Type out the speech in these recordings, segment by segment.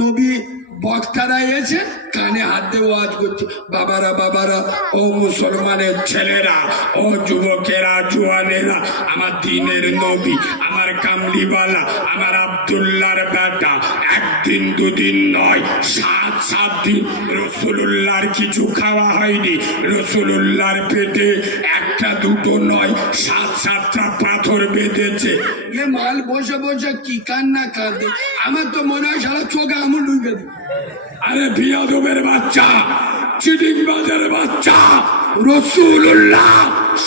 নবী বক্তারা এসে কানে হাত দিয়ে ওয়াজ করছে, বাবারা বাবারা, ও মুসলমানের ছেলেরা, ও যুবকেরা, জোয়ানেরা, আমার দিনের নবী, আমার কামলিওয়ালা, আমার আব্দুল্লাহর বেটা একদিন দুদিন নয় 7 দিন রসুলুল্লাহর কিছু খাওয়া হয়নি। রসুলুল্লাহর পেটে একটা দুটো নয় 7টা পাথর বেঁধেছে। এ মাল বসে বসে কি কান্না কাঁদে, আমার তো মনে হয় সারা চোখে আমুল ঢুকে দিই। আরে বিয়াদবের বাচ্চা, চিটিংবাজের বাচ্চা, রসুলুল্লাহ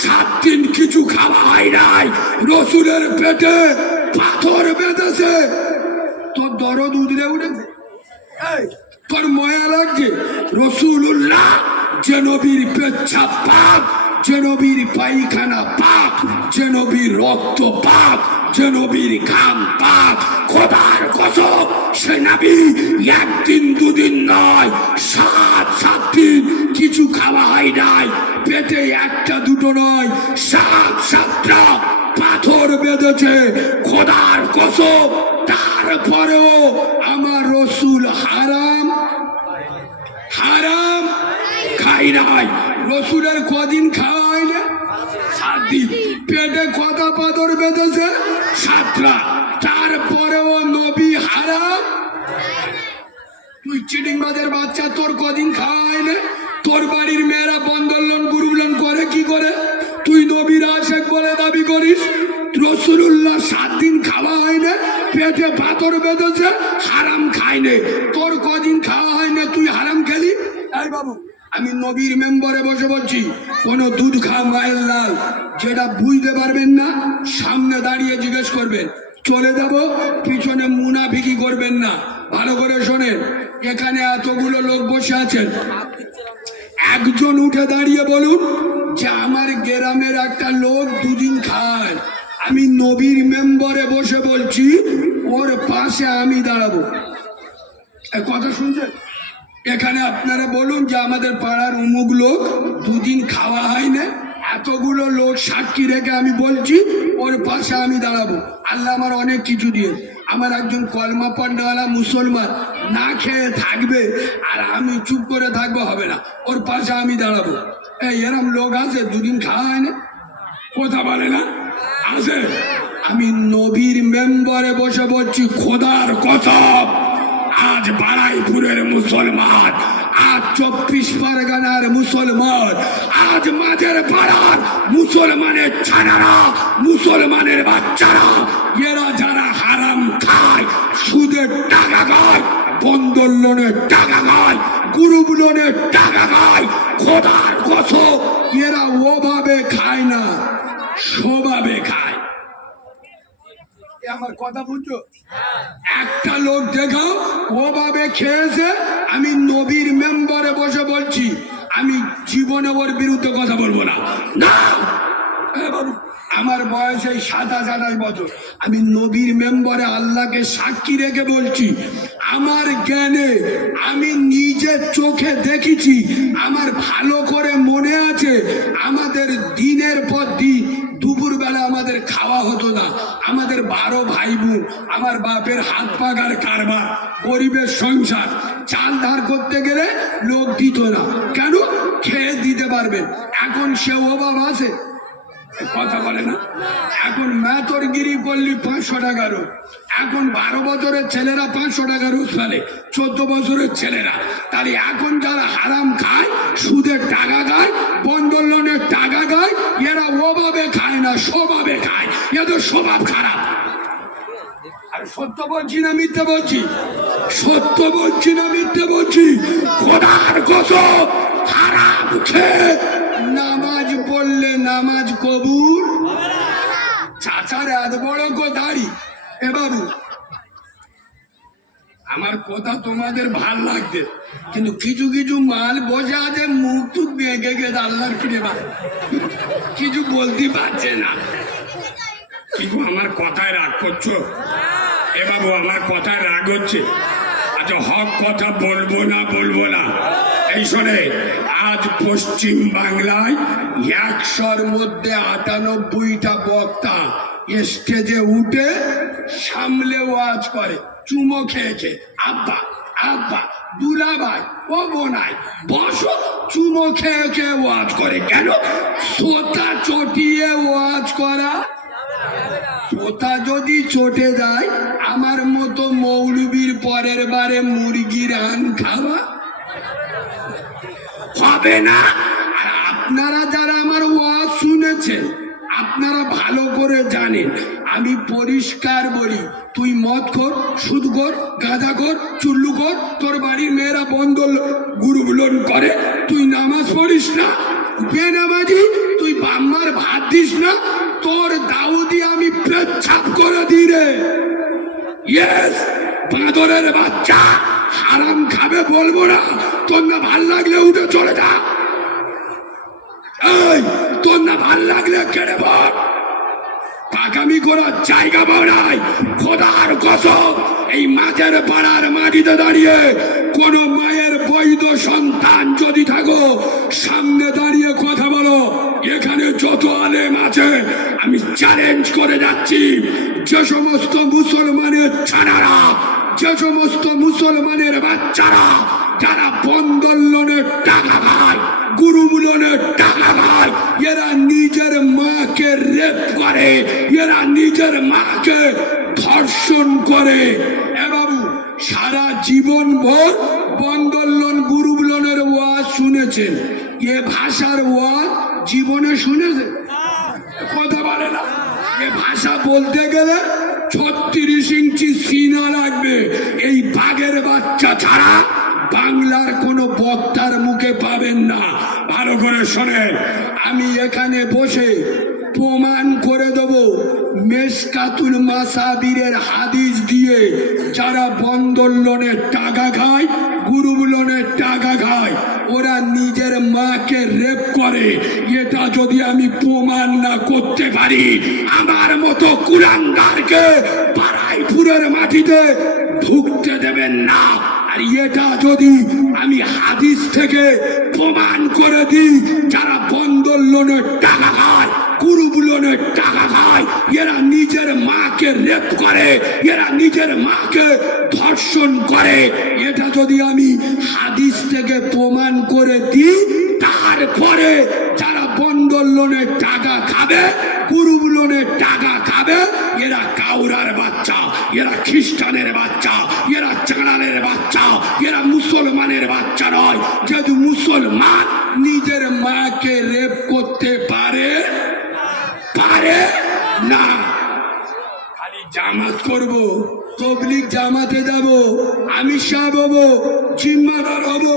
7 দিন কিছু খাওয়া হয় নাই, রসুলের পেটে পাথর বেঁধেছে। তোর দরদ উদরে উঠেছে, তোর ময়া লাগছে? রসুলুল্লাহ যে নবীর পেচ্ছাপ পাক, যে নবীর পায়খানা পাক, যে নবীর রক্ত পাক, যে নবীর ঘাম পাক, খোদার কসম সে নবী একদিন দুদিন নয় 7 দিন কিছু খাওয়া হয় নাই, পেটে একটা দুটো নয় 7টা পাথর বেঁধেছে। খোদার কসম তারপরেও আমার রসুল হারাম খাই নাই। রসুলের কদিন খাওয়া হয় না? 7 দিন। পেটে কটা পাথর বেঁধেছে? 7টা। তারপরেও নবী হারাম। তুই চিটিংবাজের বাচ্চা, তোর কদিন খাওয়া হয় না? তোর বাড়ির মেয়েরা বন্ধন লোন গ্রুপ লোন করে কি করে? তুই নবীর আশেক বলে দাবি করিস। রসুলুল্লাহ 7 দিন খাওয়া হয় না, পেটে পাথর বেঁধেছে, হারাম খায়নি। তোর কদিন খাওয়া হয় না, তুই হারাম খেলি? এই বাবু, আমি নবীর মেম্বারে বসে বলছি, কোন দুধ খাওয়া মায়ের লাল যেটা বুঝতে পারবেন না সামনে দাঁড়িয়ে জিজ্ঞেস করবেন, চলে যাব, পিছনে মুনাফিকি করবেন না। ভালো করে শোনেন, এখানে এতগুলো লোক বসে আছেন, একজন উঠে দাঁড়িয়ে বলুন যে আমার গ্রামের একটা লোক 2 দিন খায়, আমি নবীর মেম্বারে বসে বলছি, ওর পাশে আমি দাঁড়াবো। কথা শুনছেন? এখানে আপনারা বলুন যে আমাদের পাড়ার অমুক লোক 2 দিন খাওয়া হয় না, এতগুলো লোক সাক্ষী রেখে আমি বলছি ওর পাশে আমি দাঁড়াবো। আল্লাহ আমার অনেক কিছু দিয়ে, আমার একজন কলমা পান্ডাওয়ালা মুসলমান না খেয়ে থাকবে আর আমি চুপ করে থাকবো, হবে না। ওর পাশে আমি দাঁড়াবো। এই এরম লোক আছে 2 দিন খাওয়া হয় না, কথা বলে না, আছে। আমি নবীর মেম্বারে বসে বলছি, খোদার কসম আজ বারাইপুরের মুসলমান, আজ 24 পরগনার মুসলমান, আজ মাঝের পাড়ার মুসলমানের ছানারা, মুসলমানের বাচ্চারা, এরা যারা হারাম খায়, সুদের টাকা খায়, বন্ধন লোনের টাকা খায়, গ্রুপ লোনের টাকা খায়, খোদার কসম এরা ওভাবে খায় না, স্বভাবে খায়। আমার কথা বুঝছো? একটা লোক দেখাও ওভাবে খেয়েছে, আমি নবীর মেম্বারে বসে বলছি, আমি জীবনে ওর বিরুদ্ধে কথা বলবো না। না বাবু, আমার বয়স এই 27-28 বছর, আমি নবীর মেম্বারে আল্লাহকে সাক্ষী রেখে বলছি, আমার জ্ঞানে আমি নিজের চোখে দেখেছি, আমার ভালো করে মনে আছে, আমাদের দিনের পর দিন দুপুরবেলা আমাদের খাওয়া হতো না, আমাদের 12 ভাই বোন, আমার বাপের হাত পাকার কারবার, গরিবের সংসার, চাল ধার করতে গেলে লোক দিত না, কেন? খেয়ে দিতে পারবেন। এখন সে অভাব আছে, কথা বলে না। এখন মেতরগিরি করলি 500 টাকা রোজ, এখন 12 বছরের ছেলেরা 500 টাকা রোজ ফেলে, 14 বছরের ছেলেরা। তাহলে এখন যারা হারাম খায়, সুদের টাকা খায়, বন্ধন লোনের টাকা খায়, এরা ওভাবে খায় না, স্বভাবে খায়, এদের স্বভাব খারাপ। আর সত্য বলছি না মিথ্যে বলছি? সত্য বলছি না মিথ্যে বলছি? খোদার কসম হারাম খেয়ে নামাজ পড়লে নামাজ কবুল। চাচার এত বড় দাড়ি। এ বাবু, আমার কথা তোমাদের ভাল লাগছে, কিন্তু কিছু কিছু মাল বসে আছে, মুখ টুক বেঁকে গেছে, আল্লাহর ফিরে কিছু বলতে পারছে না। কিন্তু আমার কথায় রাগ করছো? এ বাবু, আমার কথায় রাগ হচ্ছে? আচ্ছা, হক কথা বলবো না। এই শোনে, আজ পশ্চিম বাংলায় 100-র মধ্যে 98টা বক্তা স্টেজে উঠে সামলে ওয়াজ করে, চুমো খেয়েছে, আব্বা আব্বা দুলাভাই ও বোনাই বসো, চুমো খেয়ে খেয়ে ওয়াজ করে। কেন? সোতা চটিয়ে ওয়াজ করা। সোতা যদি চটে যায়, আমার মতো মৌলবীর পরের বারে মুরগির রান খাওয়া হবে না। আর আপনারা যারা আমার ওয়াজ শুনেছেন, আপনারা ভালো করে জানেন, আমি পরিষ্কার বলি, তুই মদ খোর, সুদ খোর, গাঁজা খোর, চুল্লু খোর, তোর বাড়ির মেয়েরা বন্ধ গুরুগুলন করে, তুই নামাজ পড়িস না, বেনামাজি, তুই বাম্মার ভাত দিস না, তোর দাউদি আমি পেচ্ছাপ করে দিই রে। ইয়েস, বাঁদরের বাচ্চা, হারাম খাবে বলবো না, তোর না ভাল লাগলে উঠে চলে যা। এই, তোর না ভাল লাগলে কেড়ে বল, পাকামি করার জায়গা পাও নাই। খোদার কসম, এই মাঝের পাড়ার মাটিতে দাঁড়িয়ে কোন মায়ের বৈধ সন্তান যদি থাকো, সামনে দাঁড়িয়ে কথা বলো। এখানে যত আলেম আছে, আমি চ্যালেঞ্জ করে যাচ্ছি, যে সমস্ত মুসলমানের ছাড়ারা, যে সমস্ত মুসলমানের বাচ্চারা যারা বন্ধন লোনের টাকা খায়, গুরুমূলনের টাকা খায়, এরা নিজের মাকে রেপ করে, এরা নিজের মাকে ধর্ষণ করে। এ বাবু, সারা জীবন ভর বন্ধন লোন গুরুমূলনের ওয়াজ শুনেছেন, এ ভাষার ওয়াজ জীবনে শুনেছে? কথা বলে না। এ ভাষা বলতে গেলে 36 ইঞ্চি সিনা লাগবে। এই বাঘের বাচ্চা ছাড়া বাংলার কোনো বক্তার মুখে পাবেন না। ভালো করে শোনেন, আমি এখানে বসে প্রমাণ করে দেব, মেশকাতুল মাসাবিরের হাদিস দিয়ে যারা বন্ধন লোনের টাকা খায়, গুরু লোনের টাকা খায়, ওরা নিজের মাকে রেপ করে। এটা যদি আমি প্রমাণ না করতে পারি, আমার মতো কুলাঙ্গারকে বারাইপুরের মাটিতে ঢুকতে দেবেন না। আর এটা যদি আমি হাদিস থেকে প্রমাণ করে দিই, যারা বন্ধন লোনের টাকা খায়, গুরু লোনের টাকা খায়, এরা নিজের মাকে রেপ করে, এরা নিজের মাকে ধর্ষণ করে, এটা যদি আমি হাদিস থেকে প্রমাণ করে দিই, তারপরে যারা বন্ধন লোনের টাকা খাবে, গুরু লোনের টাকা খাবে, এরা কাউরার বাচ্চা, এরা খ্রিস্টানের বাচ্চা, এরা চাঁড়ালের বাচ্চা, এরা মুসলমানের বাচ্চা নয়। যেহেতু মুসলমান নিজের মাকে রেপ করতে পারে না। খালি জামাত করব, তবলিগ জামাতে যাব, আমি সাহেব হবো, জিম্মাদার হবো,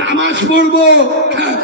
নামাজ পড়বো, হ্যাঁ,